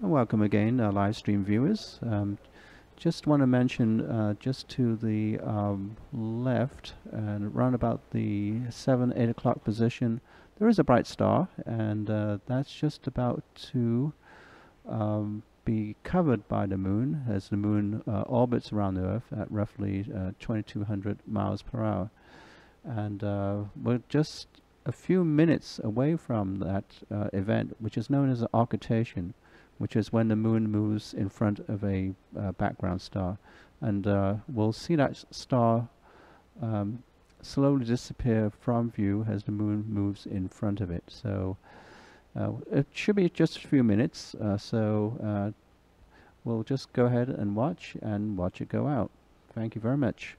Welcome again, live stream viewers. Just want to mention, just to the left and around about the 8 o'clock position, there is a bright star, and that's just about to be covered by the moon as the moon orbits around the Earth at roughly 2200 miles per hour. And we're just a few minutes away from that event, which is known as an occultation, which is when the moon moves in front of a background star. And we'll see that star slowly disappear from view as the moon moves in front of it. So it should be just a few minutes, so we'll just go ahead and watch it go out. Thank you very much.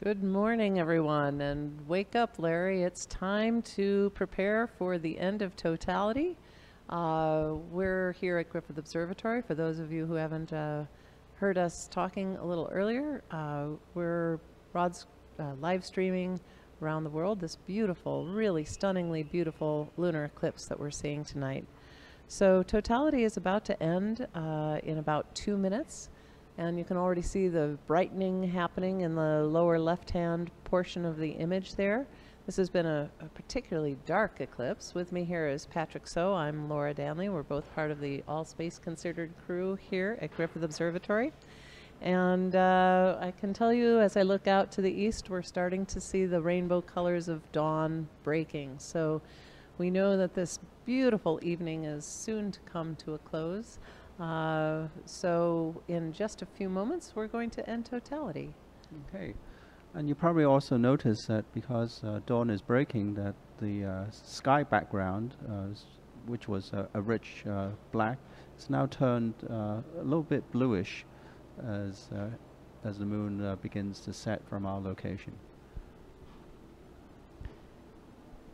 Good morning, everyone, and wake up, Larry. It's time to prepare for the end of totality. We're here at Griffith Observatory. For those of you who haven't heard us talking a little earlier, we're live streaming around the world this beautiful, really stunningly beautiful lunar eclipse that we're seeing tonight. So totality is about to end in about 2 minutes, and you can already see the brightening happening in the lower left-hand portion of the image there. This has been a particularly dark eclipse. With me here is Patrick So. I'm Laura Danley. We're both part of the All Space Considered crew here at Griffith Observatory. And I can tell you, as I look out to the east, we're starting to see the rainbow colors of dawn breaking. So we know that this beautiful evening is soon to come to a close. So in just a few moments, we're going to end totality. Okay. And you probably also notice that because dawn is breaking, that the sky background, which was a rich black, is now turned a little bit bluish as the moon begins to set from our location.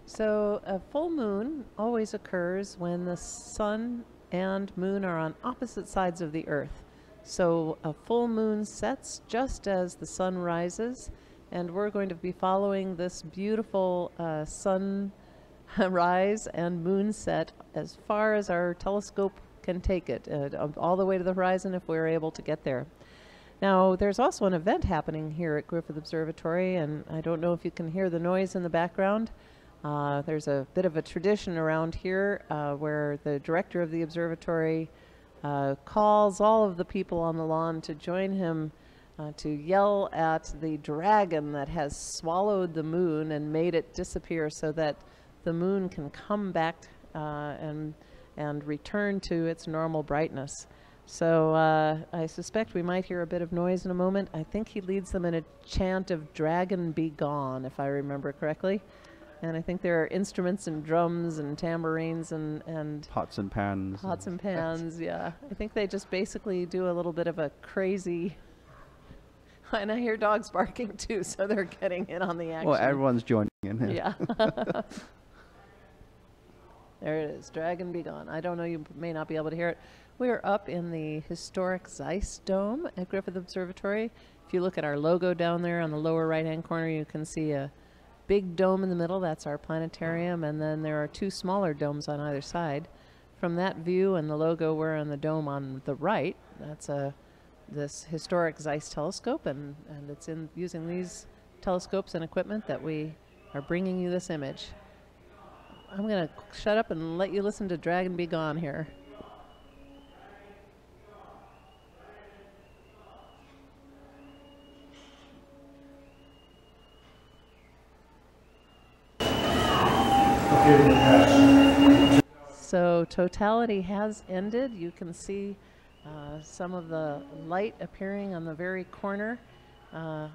So a full moon always occurs when the sun and moon are on opposite sides of the earth. So a full moon sets just as the sun rises, and we're going to be following this beautiful sun rise and moon set as far as our telescope can take it, all the way to the horizon if we're able to get there. Now, there's also an event happening here at Griffith Observatory, and I don't know if you can hear the noise in the background. There's a bit of a tradition around here where the director of the observatory calls all of the people on the lawn to join him to yell at the dragon that has swallowed the moon and made it disappear so that the moon can come back and return to its normal brightness. So I suspect we might hear a bit of noise in a moment. I think he leads them in a chant of "Dragon be gone," if I remember correctly. And I think there are instruments and drums and tambourines and Pots and pans. Pots and pans, yeah. I think they just basically do a little bit of a crazy... And I hear dogs barking too, so they're getting in on the action. Well, everyone's joining in here. Yeah. There it is, Dragon be gone. I don't know, you may not be able to hear it. We are up in the historic Zeiss Dome at Griffith Observatory. If you look at our logo down there on the lower right-hand corner, you can see a big dome in the middle. That's our planetarium, and then there are two smaller domes on either side. From that view and the logo, we're on the dome on the right. That's this historic Zeiss telescope, and it's using these telescopes and equipment that we are bringing you this image. I'm going to shut up and let you listen to Dragon Be Gone here. So totality has ended. You can see some of the light appearing on the very corner. I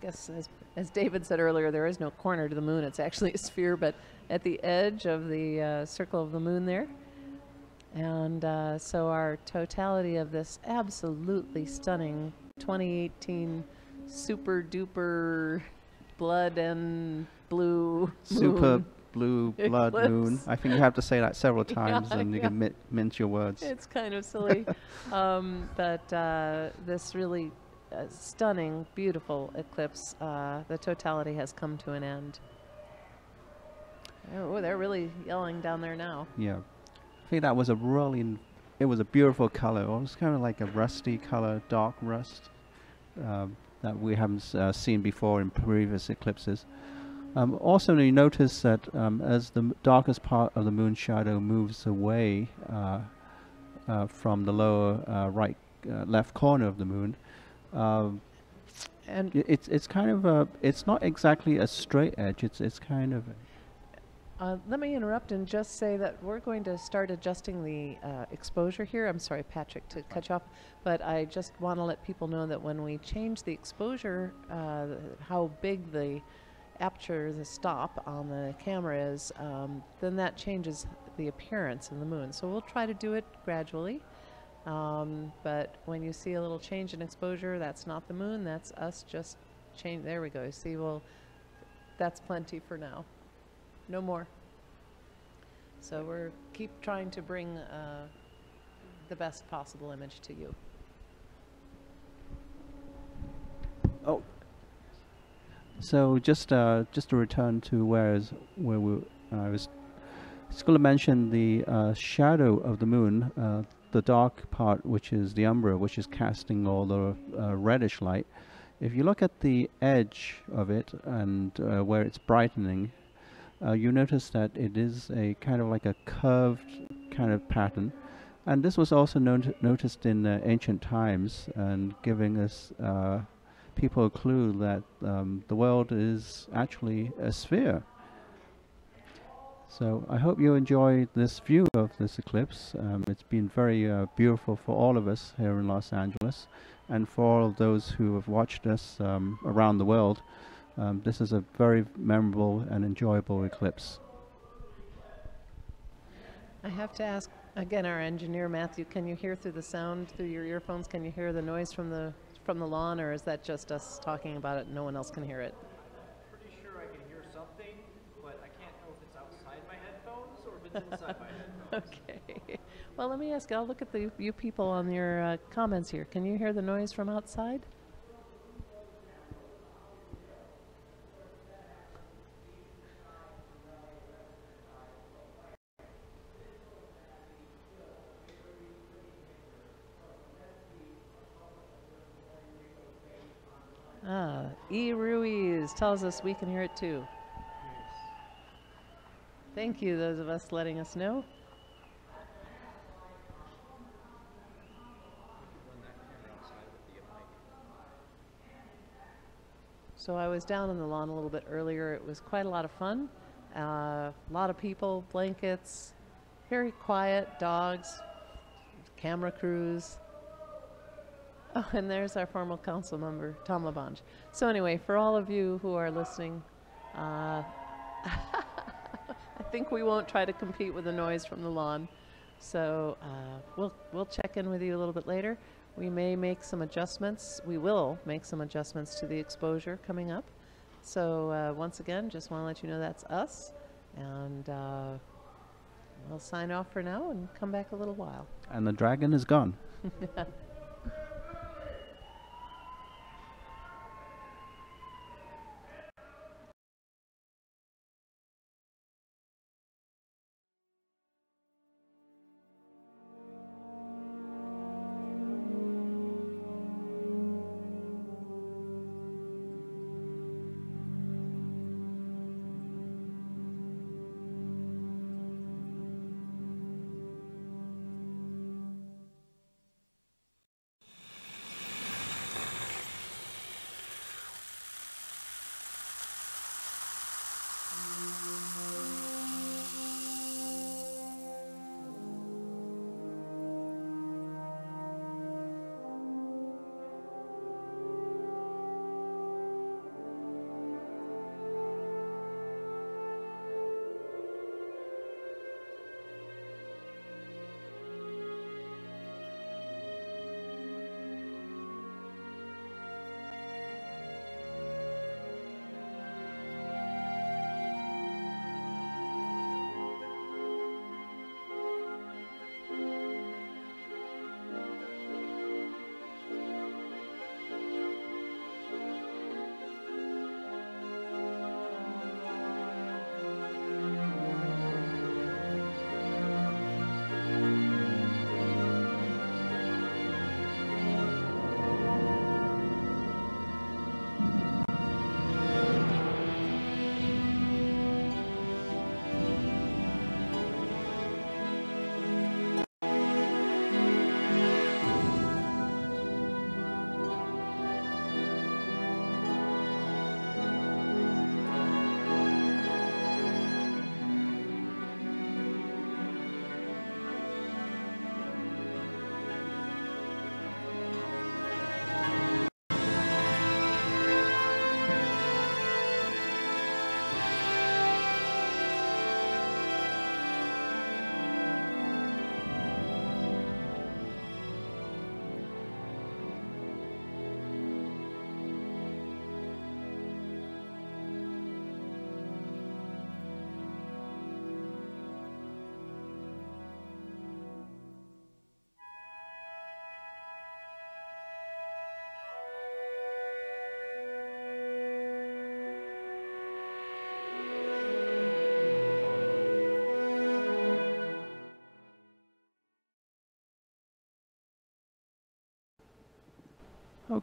guess as David said earlier, there is no corner to the moon. It's actually a sphere, but at the edge of the circle of the moon there. And so our totality of this absolutely stunning 2018 super duper blood and blue Super moon. blue blood moon. I think you have to say that several times, Yeah, and you can mince your words. It's kind of silly. But this really stunning, beautiful eclipse, the totality has come to an end. Oh, they're really yelling down there now. Yeah. I think that was it was a beautiful color. It was kind of like a rusty color, dark rust, that we haven't seen before in previous eclipses. Also, you notice that as the darkest part of the moon's shadow moves away from the lower left corner of the moon, and it's kind of it's not exactly a straight edge. It's kind of. Let me interrupt and just say that we're going to start adjusting the exposure here. I'm sorry, Patrick, to cut you off, but I just want to let people know that when we change the exposure, how big the aperture, the stop on the camera is, then that changes the appearance of the moon. So we'll try to do it gradually. But when you see a little change in exposure, that's not the moon, that's us just change. There we go. See, well, that's plenty for now. No more. So we're keep trying to bring the best possible image to you. Oh, so just to return to where I was just going to mention the shadow of the moon, the dark part, which is the umbra, which is casting all the reddish light. If you look at the edge of it and where it's brightening, you notice that it is a kind of like a curved kind of pattern. And this was also noticed in ancient times, and giving us people a clue that the world is actually a sphere. So I hope you enjoy this view of this eclipse. It's been very beautiful for all of us here in Los Angeles, and for all of those who have watched us around the world. This is a very memorable and enjoyable eclipse. I have to ask again, our engineer Matthew, can you hear through the sound through your earphones? Can you hear the noise from the lawn, or is that just us talking about it and no one else can hear it? I'm pretty sure I can hear something, but I can't know if it's outside my headphones or if it's inside my headphones. Okay. Well, let me ask you. I'll look at you people on your comments here. Can you hear the noise from outside? E. Ruiz tells us we can hear it too. Thank you, those of us letting us know. So I was down on the lawn a little bit earlier. It was quite a lot of fun. A lot of people, blankets, very quiet, dogs, camera crews. Oh, and there's our former council member, Tom LaBonge. So anyway, for all of you who are listening, I think we won't try to compete with the noise from the lawn. So we'll check in with you a little bit later. We may make some adjustments. We will make some adjustments to the exposure coming up. So once again, just want to let you know that's us. And we'll sign off for now and come back a little while. And the dragon is gone.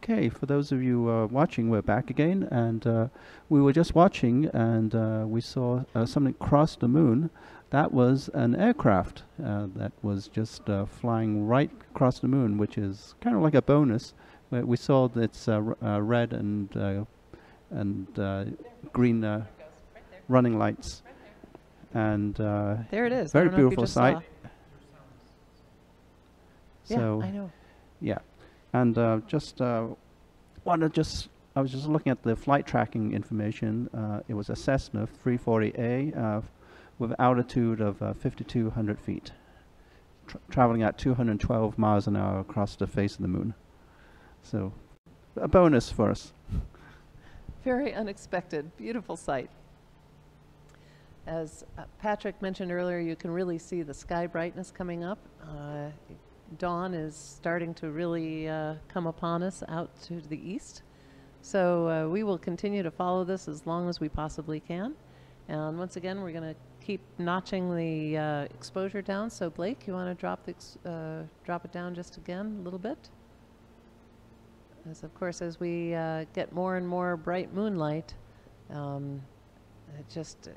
Okay, for those of you watching, we're back again, and we were just watching, and we saw something cross the moon. That was an aircraft that was just flying right across the moon, which is kind of like a bonus. We saw that it's red and green running lights, and There it is. I very don't know if you beautiful just sight. saw. So Yeah, I know. yeah, and I was just looking at the flight tracking information. It was a Cessna 340A with altitude of 5,200 feet, traveling at 212 miles an hour across the face of the moon. So, a bonus for us. Very unexpected. Beautiful sight. As Patrick mentioned earlier, you can really see the sky brightness coming up. Dawn is starting to really come upon us out to the east. So we will continue to follow this as long as we possibly can. And once again, we're going to keep notching the exposure down. So Blake, you want to drop it down just again a little bit? As of course, as we get more and more bright moonlight, it just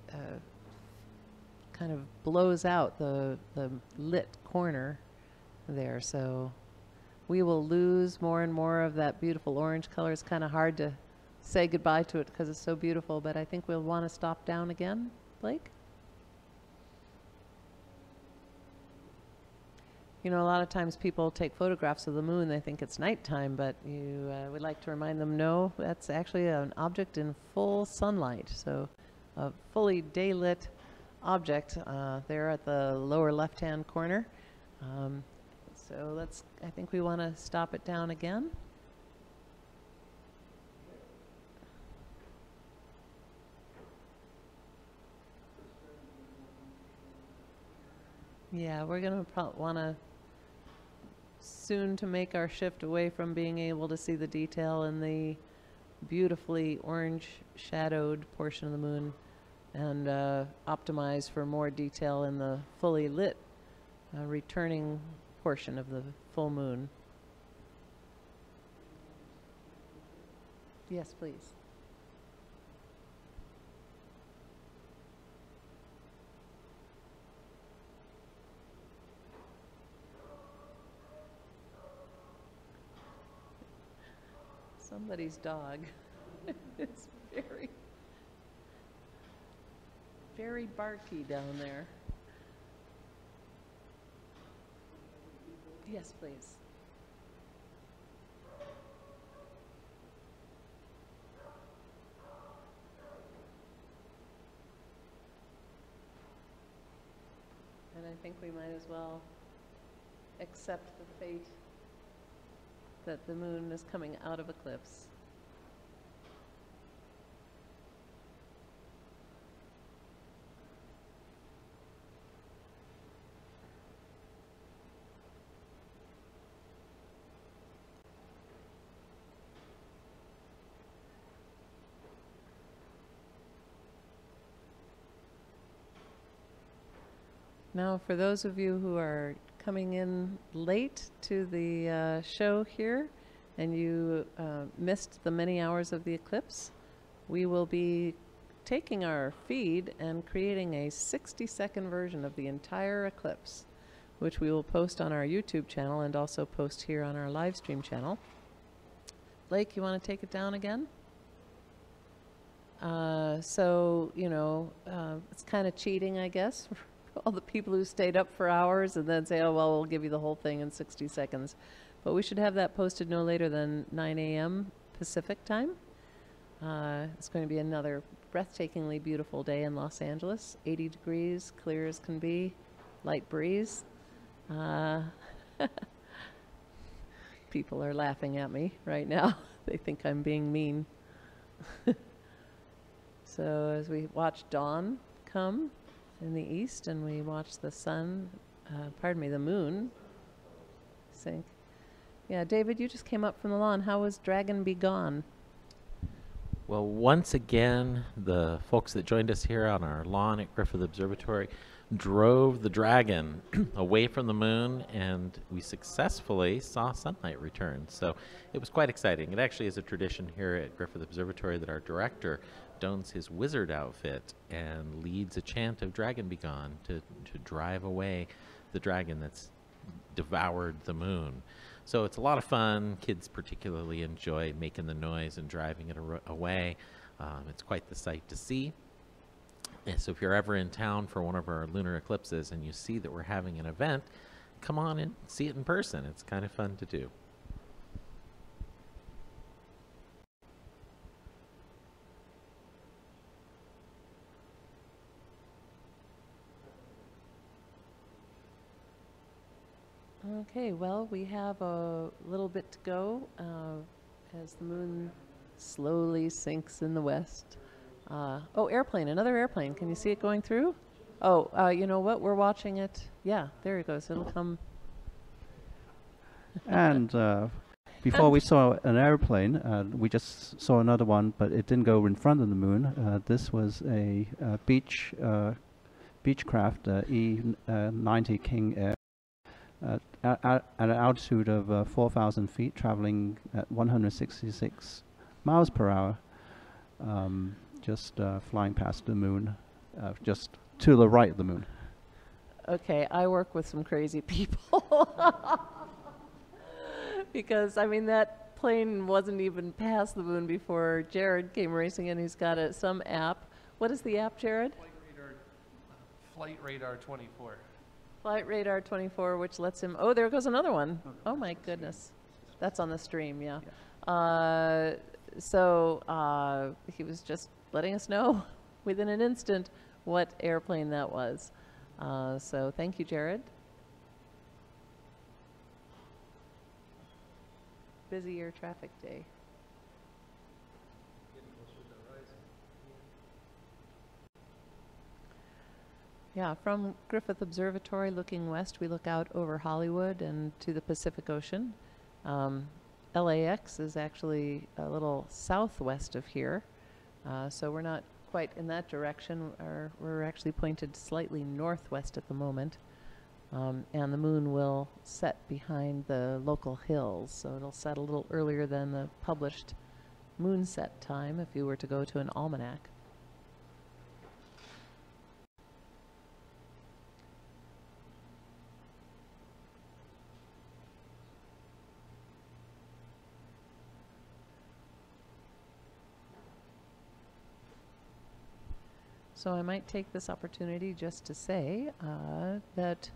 kind of blows out the lit corner there. So we will lose more and more of that beautiful orange color. It's kind of hard to say goodbye to it because it's so beautiful, but I think we'll want to stop down again, Blake. You know, a lot of times people take photographs of the moon, they think it's nighttime, but you would like to remind them, no, that's actually an object in full sunlight. So a fully daylit object there at the lower left-hand corner. So I think we want to stop it down again. Yeah, we're going to want to soon to make our shift away from being able to see the detail in the beautifully orange shadowed portion of the moon and optimize for more detail in the fully lit returning portion of the full moon. Yes, please. Somebody's dog. It's very, very barky down there. Yes, please. And I think we might as well accept the fate that the moon is coming out of eclipse. Now, for those of you who are coming in late to the show here and you missed the many hours of the eclipse, we will be taking our feed and creating a 60-second version of the entire eclipse, which we will post on our YouTube channel and also post here on our live stream channel. Blake, you want to take it down again? So, you know, it's kind of cheating, I guess, all the people who stayed up for hours and then say, oh, well, we'll give you the whole thing in 60 seconds. But we should have that posted no later than 9 a.m. Pacific time. It's going to be another breathtakingly beautiful day in Los Angeles. 80 degrees, clear as can be, light breeze. People are laughing at me right now. They think I'm being mean. So as we watch dawn come in the east and we watch the sun, the moon sink. Yeah, David, you just came up from the lawn. How was Dragon Be Gone? Well, once again, the folks that joined us here on our lawn at Griffith Observatory drove the dragon away from the moon, and we successfully saw sunlight return. So it was quite exciting. It actually is a tradition here at Griffith Observatory that our director dons his wizard outfit and leads a chant of Dragon Be Gone to drive away the dragon that's devoured the moon. So it's a lot of fun. Kids particularly enjoy making the noise and driving it away. It's quite the sight to see. And so if you're ever in town for one of our lunar eclipses and you see that we're having an event, come on and see it in person. It's kind of fun to do. Okay, well, we have a little bit to go as the moon slowly sinks in the west. Oh, airplane, another airplane. Can you see it going through? Oh, you know what? We're watching it. Yeah, there it goes. It'll come. And before we saw an airplane, we just saw another one, but it didn't go in front of the moon. This was a Beechcraft E90 King Air at an altitude of 4,000 feet, traveling at 166 miles per hour. Just flying past the moon, just to the right of the moon. Okay, I work with some crazy people. Because, I mean, that plane wasn't even past the moon before Jared came racing in. He's got some app. What is the app, Jared? Flight Radar 24. Flight Radar 24, which lets him... Oh, there goes another one. Oh, my goodness. That's on the stream, yeah. So he was just letting us know within an instant what airplane that was. So thank you, Jared. Busy air traffic day. Yeah, from Griffith Observatory looking west, we look out over Hollywood and to the Pacific Ocean. LAX is actually a little southwest of here, so we're not quite in that direction. We're actually pointed slightly northwest at the moment, and the moon will set behind the local hills, so it'll set a little earlier than the published moon set time if you were to go to an almanac. So I might take this opportunity just to say that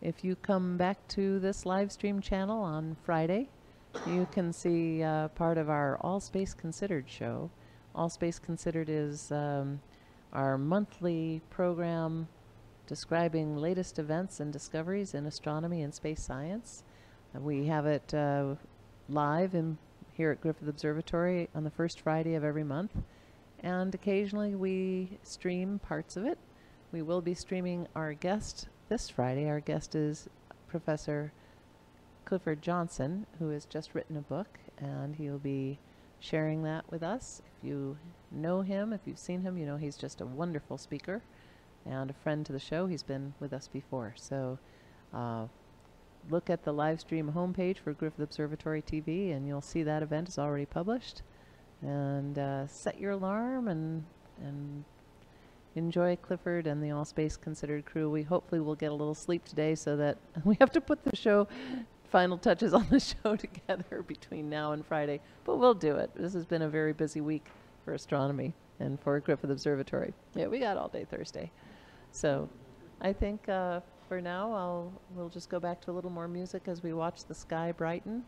if you come back to this live stream channel on Friday, you can see part of our All Space Considered show. All Space Considered is our monthly program describing latest events and discoveries in astronomy and space science. We have it live here at Griffith Observatory on the first Friday of every month. And occasionally we stream parts of it. We will be streaming our guest this Friday. Our guest is Professor Clifford Johnson, who has just written a book, and he'll be sharing that with us. If you know him, if you've seen him, you know he's just a wonderful speaker and a friend to the show. He's been with us before. So look at the live stream homepage for Griffith Observatory TV, and you'll see that event is already published. And set your alarm and enjoy Clifford and the All Space Considered crew. We hopefully will get a little sleep today so that we have to put the final touches on the show together between now and Friday. But we'll do it. This has been a very busy week for astronomy and for Griffith Observatory. Yeah, we got all day Thursday. So I think for now we'll just go back to a little more music as we watch the sky brighten.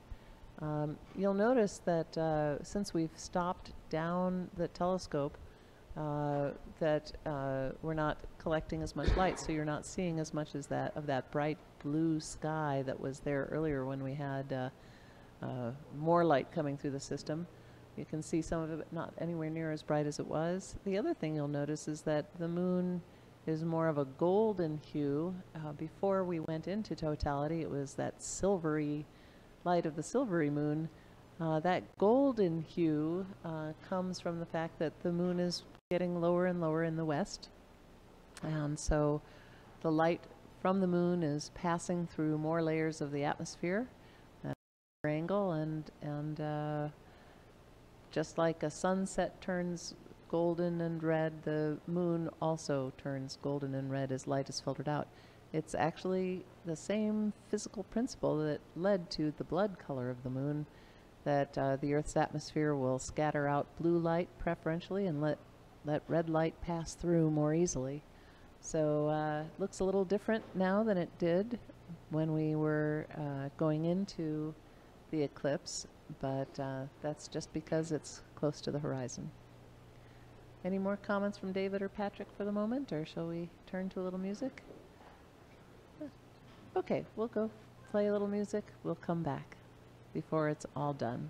You'll notice that since we've stopped down the telescope, that we're not collecting as much light, so you're not seeing as much as of that bright blue sky that was there earlier when we had more light coming through the system. You can see some of it not anywhere near as bright as it was. The other thing you'll notice is that the moon is more of a golden hue. Before we went into totality, it was that silvery light of the silvery moon. That golden hue comes from the fact that the moon is getting lower and lower in the west, and so the light from the moon is passing through more layers of the atmosphere at a angle, and just like a sunset turns golden and red, the moon also turns golden and red as light is filtered out. It's actually the same physical principle that led to the blood color of the moon, that the Earth's atmosphere will scatter out blue light preferentially and let red light pass through more easily. So it looks a little different now than it did when we were going into the eclipse, but that's just because it's close to the horizon. Any more comments from David or Patrick for the moment, or shall we turn to a little music? Okay, we'll go play a little music. We'll come back before it's all done.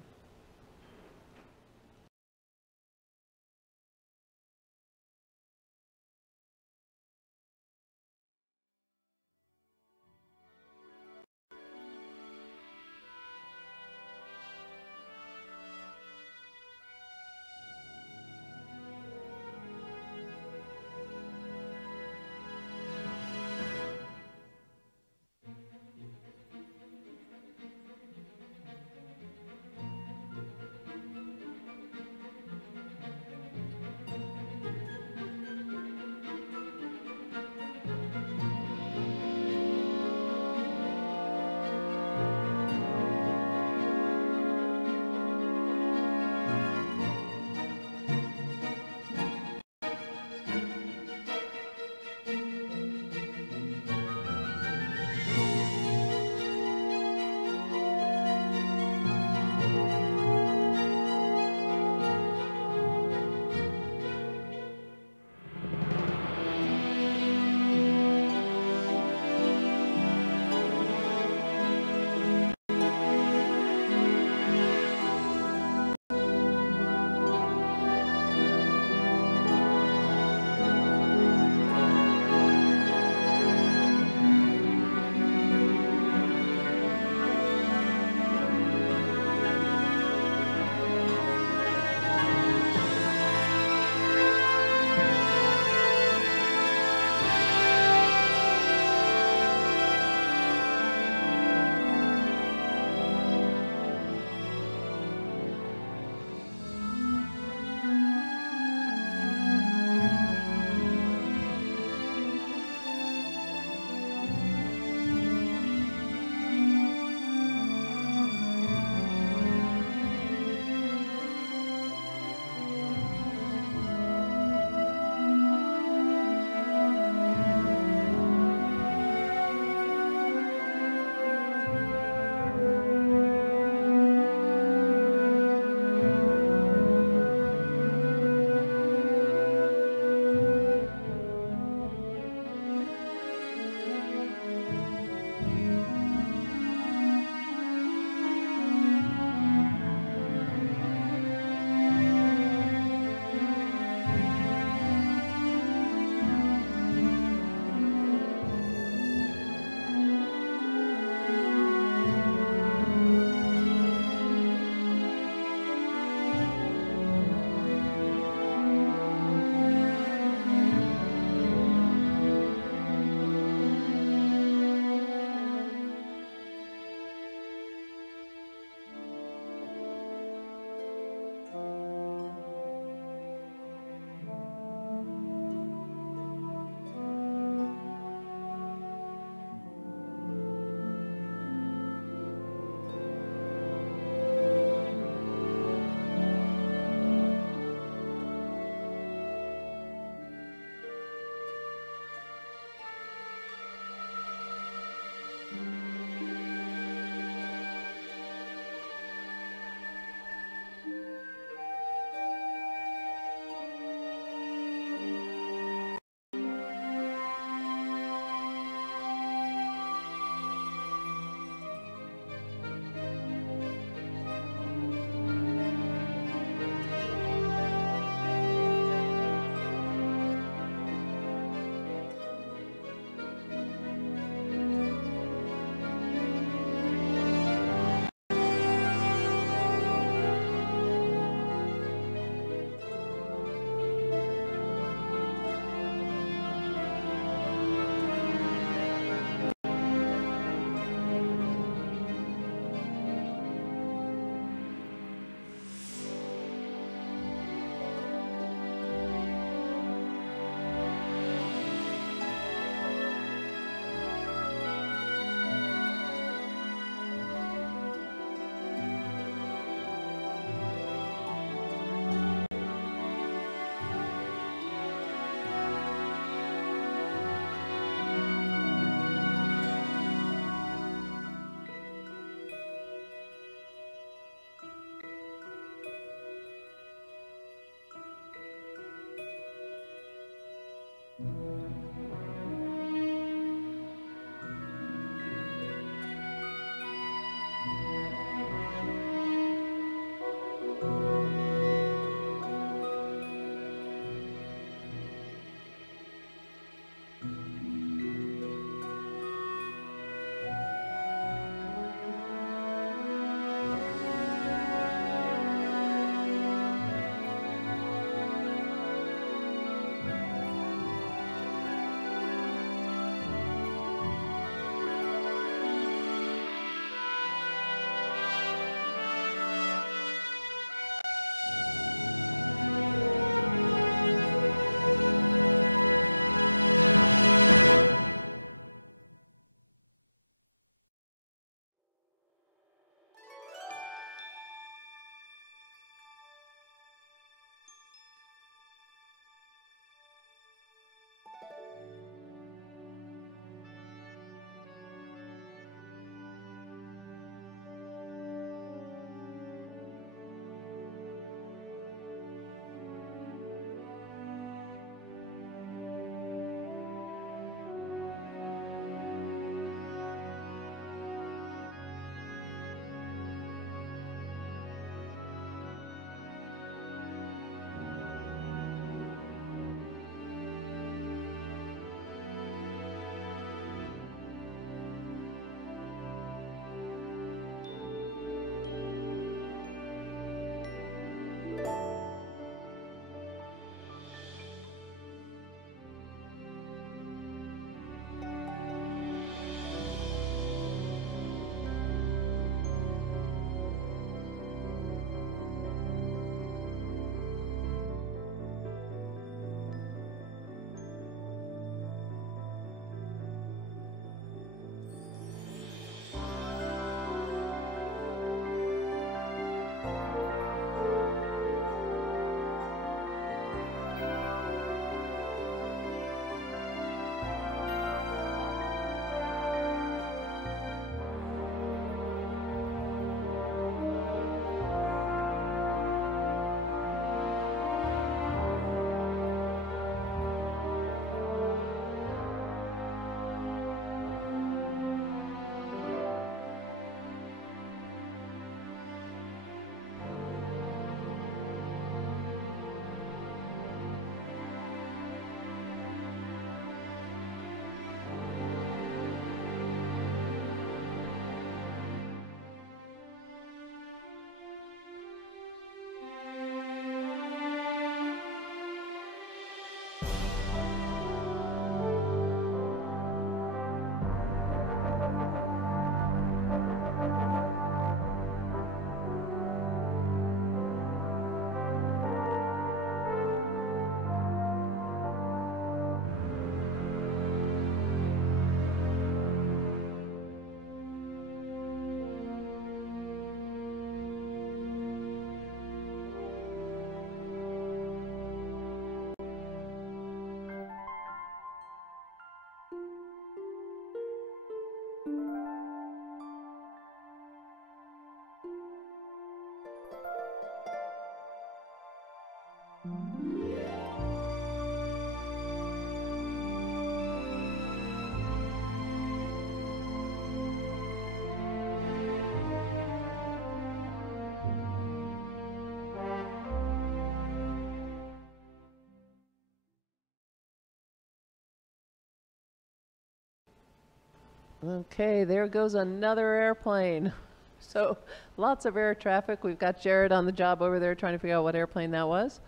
Okay, there goes another airplane. So lots of air traffic. We've got Jared on the job over there trying to figure out what airplane that was.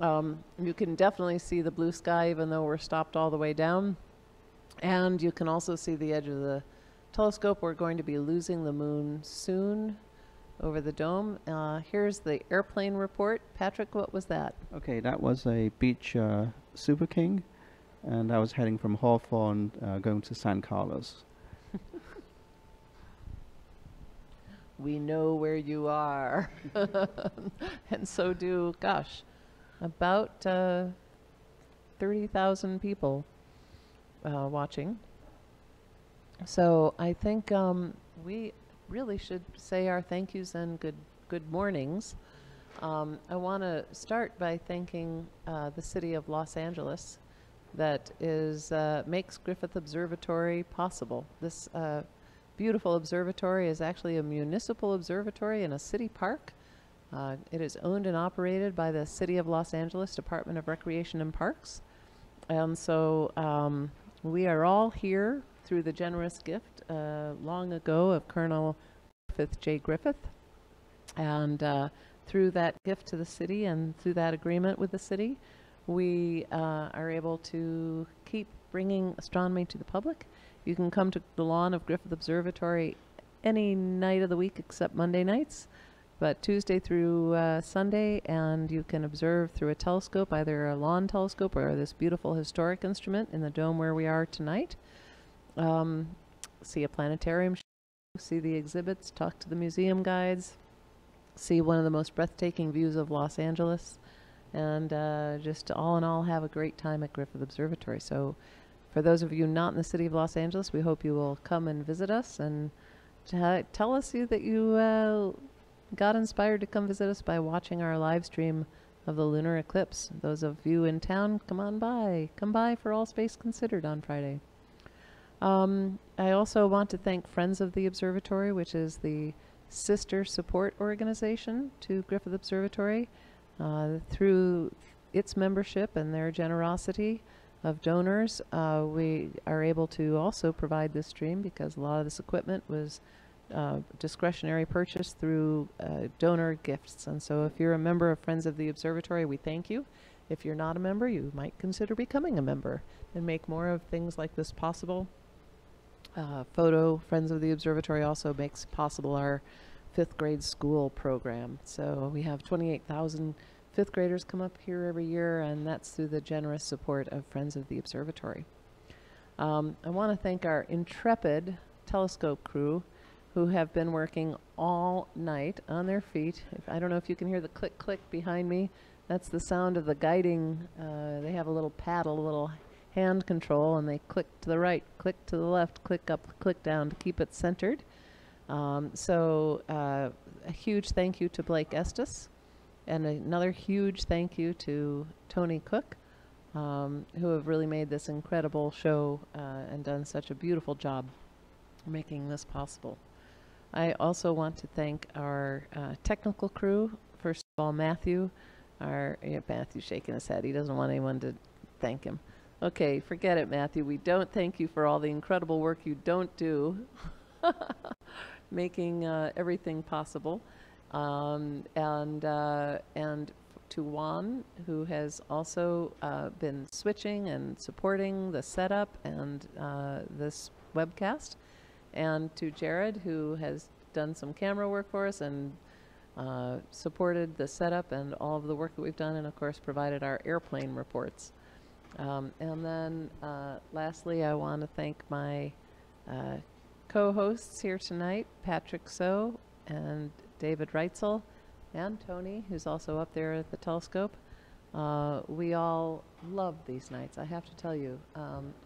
You can definitely see the blue sky even though we're stopped all the way down. And you can also see the edge of the telescope. We're going to be losing the moon soon over the dome. Here's the airplane report. Patrick, what was that? Okay, that was a Beech Super King, and I was heading from Hawthorne going to San Carlos. We know where you are. And so do, gosh, about 30,000 people watching. So I think we really should say our thank yous and good mornings. I want to start by thanking the city of Los Angeles that makes Griffith Observatory possible. This beautiful observatory is actually a municipal observatory in a city park. It is owned and operated by the City of Los Angeles Department of Recreation and Parks. And so we are all here through the generous gift long ago of Colonel Griffith J. Griffith. And through that gift to the city and through that agreement with the city, we are able to keep bringing astronomy to the public. You can come to the lawn of Griffith Observatory any night of the week except Monday nights, but Tuesday through Sunday, and you can observe through a telescope, either a lawn telescope or this beautiful historic instrument in the dome where we are tonight. See a planetarium show, see the exhibits, talk to the museum guides, see one of the most breathtaking views of Los Angeles, and just all in all have a great time at Griffith Observatory. So for those of you not in the city of Los Angeles, we hope you will come and visit us and tell us that you got inspired to come visit us by watching our live stream of the lunar eclipse. Those of you in town, come on by. Come by for All Space Considered on Friday. I also want to thank Friends of the Observatory, which is the sister support organization to Griffith Observatory. Through its membership and their generosity of donors, we are able to also provide this stream because a lot of this equipment was discretionary purchase through donor gifts. And so if you're a member of Friends of the Observatory, we thank you. If you're not a member, you might consider becoming a member and make more of things like this possible. Friends of the Observatory also makes possible our 5th grade school program. So we have 28,000 5th graders come up here every year, and that's through the generous support of Friends of the Observatory. I want to thank our intrepid telescope crew who have been working all night on their feet. I don't know if you can hear the click click behind me. That's the sound of the guiding. They have a little paddle, a little hand control, and they click to the right, click to the left, click up, click down to keep it centered. A huge thank you to Blake Estes, and another huge thank you to Tony Cook, who have really made this incredible show and done such a beautiful job making this possible. I also want to thank our technical crew. First of all, Matthew. Matthew's shaking his head. He doesn't want anyone to thank him. Okay, forget it, Matthew. We don't thank you for all the incredible work you don't do making everything possible. And to Juan, who has also been switching and supporting the setup and this webcast, and to Jared, who has done some camera work for us and supported the setup and all of the work that we've done, and of course provided our airplane reports. And then lastly, I want to thank my co-hosts here tonight, Patrick So and David Reitzel, and Tony, who's also up there at the telescope. We all love these nights, I have to tell you.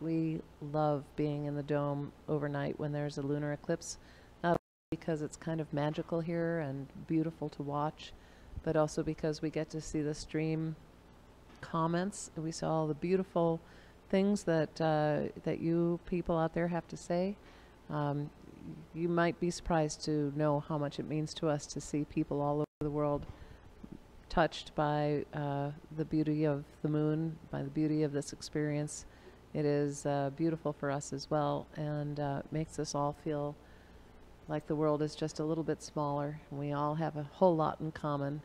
We love being in the dome overnight when there's a lunar eclipse, not only because it's kind of magical here and beautiful to watch, but also because we get to see the stream comments. We saw all the beautiful things that that you people out there have to say. Um, you might be surprised to know how much it means to us to see people all over the world touched by the beauty of the moon, by the beauty of this experience. It is beautiful for us as well, and makes us all feel like the world is just a little bit smaller. And we all have a whole lot in common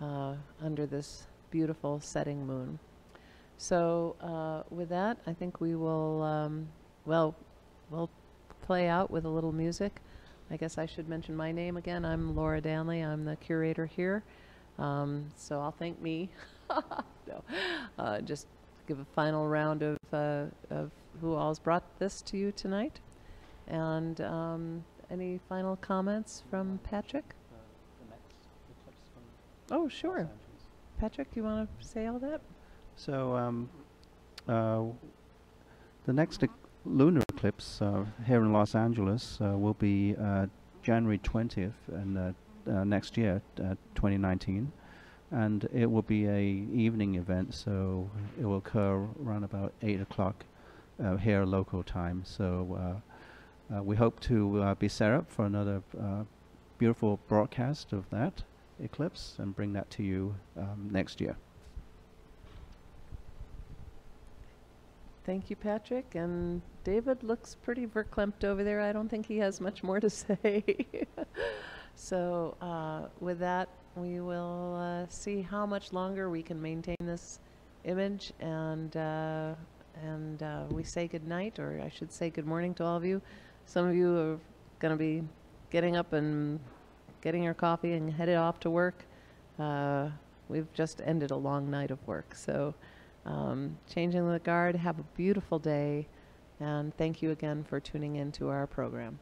under this beautiful setting moon. So with that, I think we will, we'll play out with a little music. I guess I should mention my name again. I'm Laura Danley. I'm the curator here. So I'll thank me. No, just give a final round of who all's brought this to you tonight. And any final comments from Patrick? The next eclipse from Oh, Los sure. Angeles. Patrick, you want to say all that? So the next lunar eclipse here in Los Angeles will be January 20th and next year, 2019, and it will be a evening event. So it will occur around about 8 o'clock here local time. So we hope to be set up for another beautiful broadcast of that eclipse and bring that to you next year. Thank you, Patrick. And David looks pretty verklempt over there. I don't think he has much more to say. So with that, we will see how much longer we can maintain this image, and we say good night, or I should say good morning to all of you. Some of you are going to be getting up and getting your coffee and headed off to work. We've just ended a long night of work. So changing the guard, have a beautiful day, and thank you again for tuning in to our program.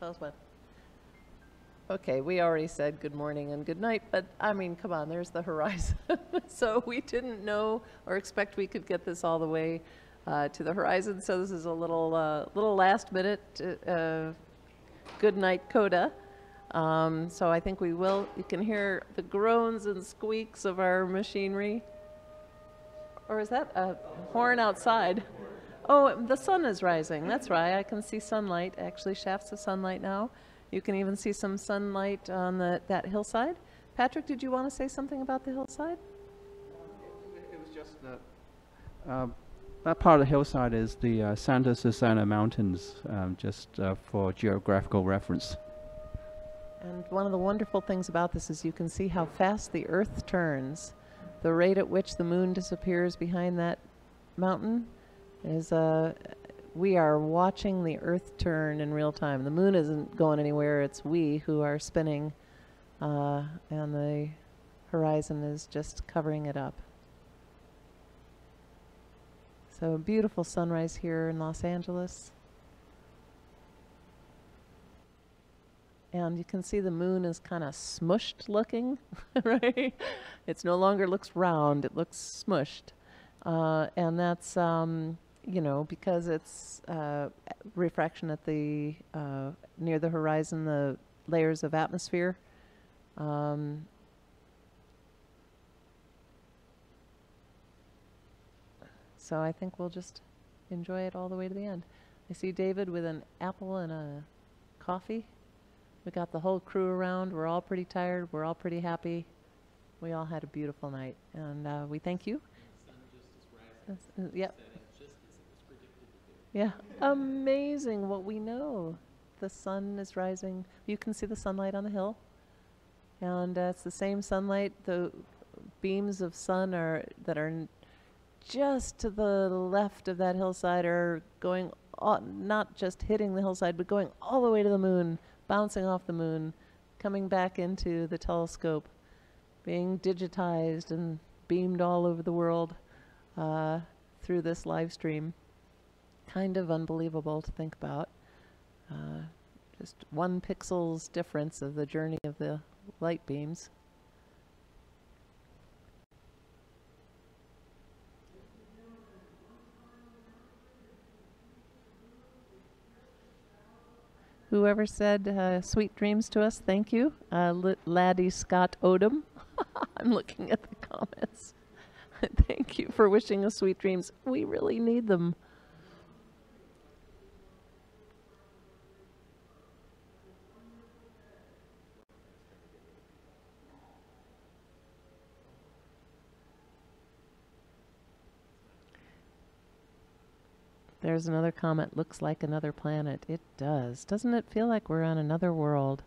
Tell us when. Okay, we already said good morning and good night, but I mean, come on, there's the horizon. So we didn't know or expect we could get this all the way to the horizon. So this is a little last minute good night coda. So I think we will. You can hear the groans and squeaks of our machinery. Or is that a horn outside? Oh, the sun is rising. That's right. I can see sunlight, actually shafts of sunlight now. You can even see some sunlight on that hillside. Patrick, did you want to say something about the hillside? It was just that part of the hillside is the Santa Susana Mountains, just for geographical reference. And one of the wonderful things about this is you can see how fast the Earth turns. The rate at which the moon disappears behind that mountain is we are watching the Earth turn in real time. The moon isn't going anywhere. It's we who are spinning, and the horizon is just covering it up. So a beautiful sunrise here in Los Angeles. And you can see the moon is kind of smushed looking, right? It no longer looks round, it looks smushed. And that's, you know, because it's refraction at the, near the horizon, the layers of atmosphere. So I think we'll just enjoy it all the way to the end. I see David with an apple and a coffee. We got the whole crew around. We're all pretty tired. We're all pretty happy. We all had a beautiful night, and we thank you. The sun just is rising. Yep. Just as it was predicted to do. Yeah, amazing what we know. The sun is rising. You can see the sunlight on the hill, and it's the same sunlight. The beams of sun that are just to the left of that hillside are going, not just hitting the hillside, but going all the way to the moon, bouncing off the moon, coming back into the telescope, being digitized and beamed all over the world through this live stream. Kind of unbelievable to think about. Just 1 pixel's difference of the journey of the light beams. Whoever said sweet dreams to us, thank you. Laddie Scott Odom. I'm looking at the comments. Thank you for wishing us sweet dreams. We really need them. There's another comment, looks like another planet. It does. Doesn't it feel like we're on another world?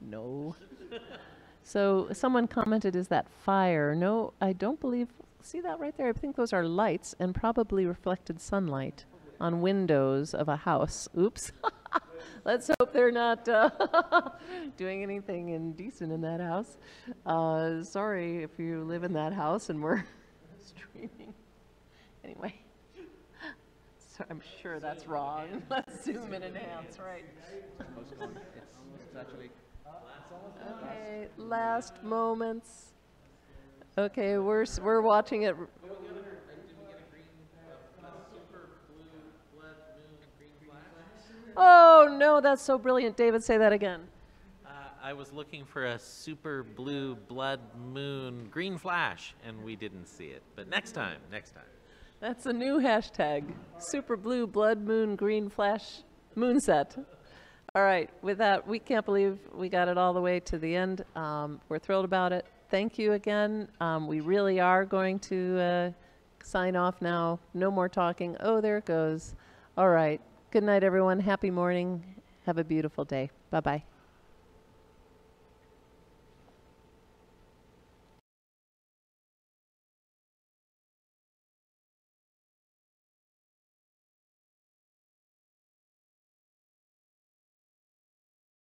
No. So someone commented, is that fire? No, I don't believe. See that right there? I think those are lights and probably reflected sunlight on windows of a house. Oops. Let's hope they're not doing anything indecent in that house. Sorry if you live in that house and we're streaming. Anyway, so I'm sure that's wrong. Let's zoom and enhance, right? Okay, last moments. Okay, we're watching it. Oh no, that's so brilliant. David, say that again. I was looking for a super blue blood moon green flash, and we didn't see it. But next time. That's a new hashtag. Super blue blood moon green flash moonset. All right, with that, we can't believe we got it all the way to the end. We're thrilled about it. Thank you again. We really are going to sign off now. No more talking. Oh, there it goes. All right. Good night, everyone. Happy morning. Have a beautiful day. Bye-bye.